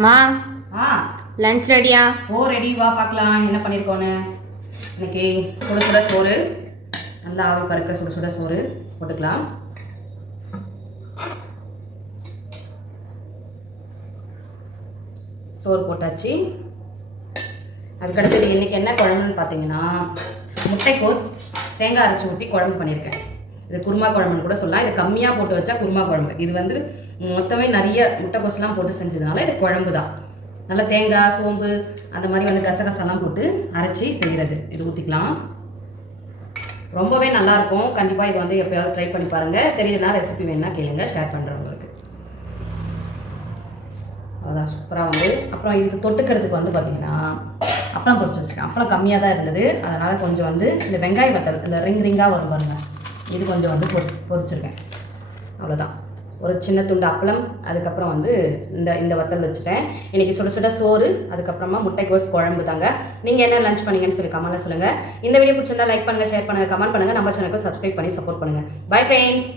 மா ஆ லஞ்ச் ரெடியா? ரெடி, வா பார்க்கலாம் என்ன பண்ணியிருக்கோன்னு. இன்னைக்கு சுட சுட சோறு, நல்லா ஆவி பறக்க சுட சுட சோறு போட்டுக்கலாம். சோறு போட்டாச்சு. அதுக்கடுத்தது இன்றைக்கி என்ன குழம்புன்னு பார்த்தீங்கன்னா, முட்டைக்கோஸ் தேங்காய் அரைச்சி ஊற்றி குழம்பு பண்ணியிருக்கேன். இது குருமா குழம்புன்னு கூட சொல்லலாம். இது கம்மியாக போட்டு வச்சா குருமா குழம்பு. இது வந்து மொத்தமே நிறைய முட்டைக்கோஸ்லாம் போட்டு செஞ்சதுனால இது குழம்பு தான். நல்லா தேங்காய் சோம்பு அந்த மாதிரி வந்து கசகசெல்லாம் போட்டு அரைச்சி செய்கிறது. இது ஊற்றிக்கலாம். ரொம்பவே நல்லாயிருக்கும். கண்டிப்பாக இது வந்து எப்போயாவது ட்ரை பண்ணி பாருங்கள். தெரியலனா ரெசிபி வேணுன்னா கேளுங்க, ஷேர் பண்ணுறேன் உங்களுக்கு. அதான் சூப்பராக வந்து அப்புறம் இது தொட்டுக்கிறதுக்கு வந்து பார்த்திங்கன்னா அப்பளம் பொரிச்சு வச்சுருக்கேன். அப்பளம் கம்மியாக தான் இருந்தது, அதனால் கொஞ்சம் வந்து இந்த வெங்காய வத்தல் இந்த ரிங்காக வரும் பாருங்கள், இது கொஞ்சம் வந்து பொரிச்சிருக்கேன். அவ்வளோதான். ஒரு சின்ன துண்டு அப்பளம், அதுக்கப்புறம் வந்து இந்த வத்தல் வச்சுட்டேன். இன்றைக்கி சுட சுட சோறு, அதுக்கப்புறமா முட்டைக்கோஸ் குழம்பு தாங்க. நீங்கள் என்ன லஞ்ச் பண்ணீங்கன்னு சொல்லி கமெண்ட்டில் சொல்லுங்கள். இந்த வீடியோ பிடிச்சிருந்தா லைக் பண்ணுங்கள், ஷேர் பண்ணுங்கள், கமெண்ட் பண்ணுங்கள். நம்ம சேனலுக்கு சப்ஸ்கிரைப் பண்ணி சப்போர்ட் பண்ணுங்கள். Bye friends.